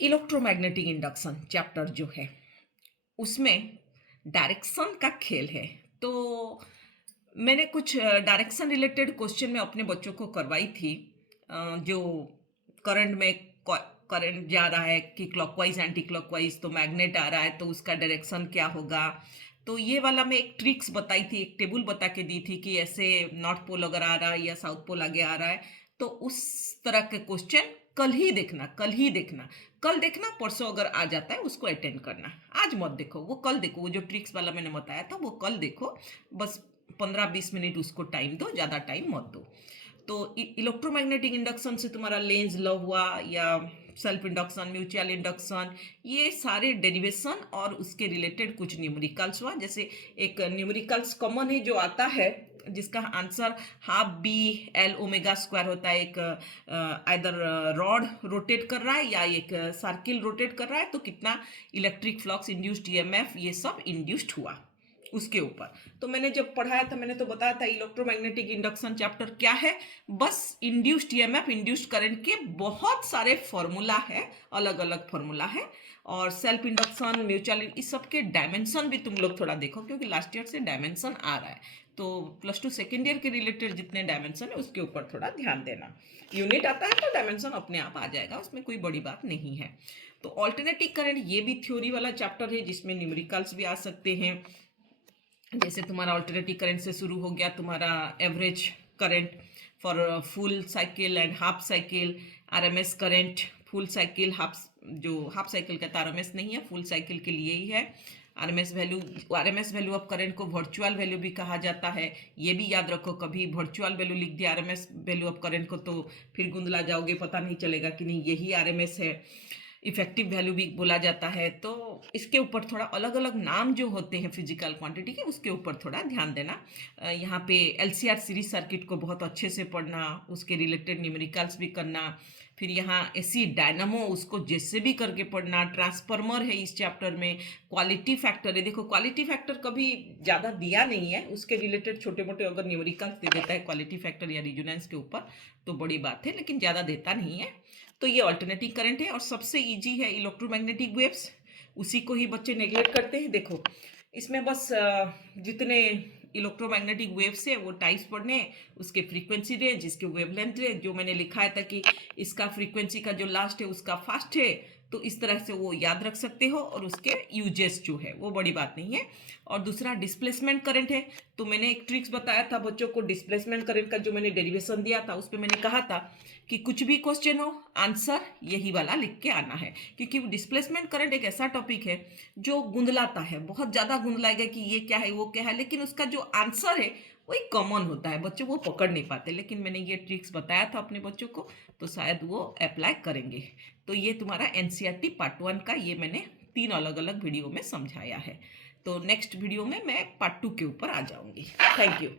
Electromagnetic induction chapter जो है उसमें डायरेक्शन का खेल है। तो मैंने कुछ डायरेक्शन रिलेटेड क्वेश्चन में अपने बच्चों को करवाई थी। जो करंट में करंट जा रहा है कि क्लॉकवाइज एंटी क्लॉकवाइज, तो मैग्नेट आ रहा है तो उसका डायरेक्शन क्या होगा। तो ये वाला मैं एक ट्रिक्स बताई थी, एक टेबल बता के दी थी कि ऐसे नॉर्थ पोल अगर आ रहा है या साउथ पोल आगे आ रहा है तो उस तरह के क्वेश्चन कल ही देखना, कल ही देखना, कल देखना। परसों अगर आ जाता है उसको अटेंड करना, आज मत देखो, वो कल देखो। वो जो ट्रिक्स वाला मैंने बताया था वो कल देखो, बस 15-20 मिनट उसको टाइम दो, ज़्यादा टाइम मत दो। तो इलेक्ट्रोमैग्नेटिक इंडक्शन से तुम्हारा लेंस लव हुआ या सेल्फ इंडक्शन, म्यूचुअल इंडक्शन, ये सारे डेरिवेशन और उसके रिलेटेड कुछ न्यूमेरिकल्स हुआ। जैसे एक न्यूमेरिकल्स कॉमन है जो आता है जिसका answer half B L omega square होता है। एक आइदर रॉड रोटेट कर रहा है या एक सर्किल रोटेट कर रहा है तो कितना इलेक्ट्रिक फ्लक्स, इंड्यूस्ड ईएमएफ, ये सब इंड्यूस्ड हुआ उसके ऊपर। तो मैंने जब पढ़ाया था मैंने तो बताया था इलेक्ट्रोमैग्नेटिक इंडक्शन चैप्टर क्या है। बस इंड्यूस्ड ईएमएफ, इंड्यूस्ड करंट के बहुत सारे फॉर्मूला है, अलग अलग फॉर्मूला है। और सेल्फ इंडक्शन, म्यूचुअल, इस सब के डायमेंशन भी तुम लोग थोड़ा देखो क्योंकि लास्ट ईयर से डायमेंशन आ रहा है। तो +2 सेकेंड ईयर के रिलेटेड जितने डायमेंशन है उसके ऊपर थोड़ा ध्यान देना। यूनिट आता है तो डायमेंशन अपने आप आ जाएगा, उसमें कोई बड़ी बात नहीं है। तो ऑल्टरनेटिव करंट ये भी थ्योरी वाला चैप्टर है जिसमें न्यूमेरिकल्स भी आ सकते हैं। जैसे तुम्हारा अल्टरनेटिव करंट से शुरू हो गया तुम्हारा average current for full cycle and half cycle, RMS current full cycle, जो हाफ साइकिल का आरएमएस नहीं है, फुल साइकिल के लिए ही है। आरएमएस वैल्यू ऑफ करंट को वर्चुअल वैल्यू भी कहा जाता है, ये भी याद रखो। कभी वर्चुअल वैल्यू लिख दिया आरएमएस वैल्यू ऑफ करंट को तो फिर गुंदला जाओगे, पता नहीं चलेगा कि नहीं यही आरएमएस है। इफेक्टिव वैल्यू भी बोला जाता है। तो इसके ऊपर थोड़ा अलग अलग नाम जो होते हैं फिजिकल क्वांटिटी के, उसके ऊपर थोड़ा ध्यान देना। यहाँ पे एलसीआर सीरीज सर्किट को बहुत अच्छे से पढ़ना, उसके रिलेटेड न्यूमेरिकल्स भी करना। फिर यहाँ एसी डायनामो, उसको जैसे भी करके पढ़ना। ट्रांसफार्मर है इस चैप्टर में, क्वालिटी फैक्टर है। देखो क्वालिटी फैक्टर कभी ज़्यादा दिया नहीं है, उसके रिलेटेड छोटे मोटे अगर न्यूमेरिकल्स दे देता है क्वालिटी फैक्टर या रिजोनेंस के ऊपर तो बड़ी बात है, लेकिन ज़्यादा देता नहीं है। तो ये अल्टरनेटिव करंट है और सबसे इजी है इलेक्ट्रोमैग्नेटिक वेव्स, उसी को ही बच्चे नेग्लेक्ट करते हैं। देखो इसमें बस जितने इलेक्ट्रोमैग्नेटिक वेव्स है वो टाइप्स पढ़ने हैं, उसके फ्रीक्वेंसी रेंज, इसके वेवलेंथ रेंज, जो मैंने लिखा है था कि इसका फ्रीक्वेंसी का जो लास्ट है उसका फास्ट है, तो इस तरह से वो याद रख सकते हो। और उसके यूजेस जो है वो बड़ी बात नहीं है। और दूसरा डिस्प्लेसमेंट करंट है, तो मैंने एक ट्रिक्स बताया था बच्चों को। डिस्प्लेसमेंट करंट का जो मैंने डेरिवेशन दिया था उस पर मैंने कहा था कि कुछ भी क्वेश्चन हो आंसर यही वाला लिख के आना है, क्योंकि डिस्प्लेसमेंट करंट एक ऐसा टॉपिक है जो गुंदलाता है, बहुत ज़्यादा गुंदलाएगा कि ये क्या है वो क्या है, लेकिन उसका जो आंसर है वही कॉमन होता है, बच्चे वो पकड़ नहीं पाते। लेकिन मैंने ये ट्रिक्स बताया था अपने बच्चों को तो शायद वो अप्लाई करेंगे। तो ये तुम्हारा एनसीईआरटी पार्ट 1 का ये मैंने 3 अलग अलग वीडियो में समझाया है। तो नेक्स्ट वीडियो में मैं पार्ट 2 के ऊपर आ जाऊंगी। Thank you.